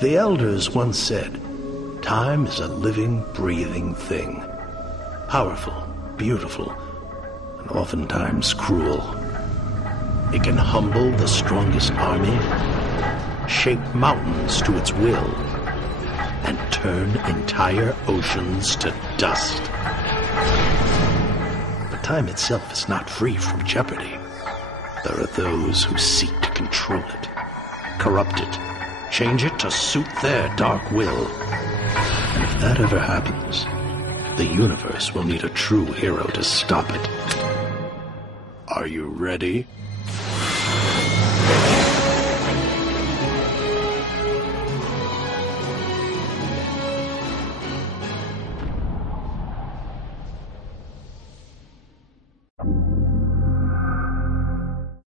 The elders once said, time is a living, breathing thing. Powerful, beautiful, and oftentimes cruel. It can humble the strongest army, shape mountains to its will, and turn entire oceans to dust. But time itself is not free from jeopardy. There are those who seek to control it, corrupt it, change it to suit their dark will. And if that ever happens, the universe will need a true hero to stop it. Are you ready?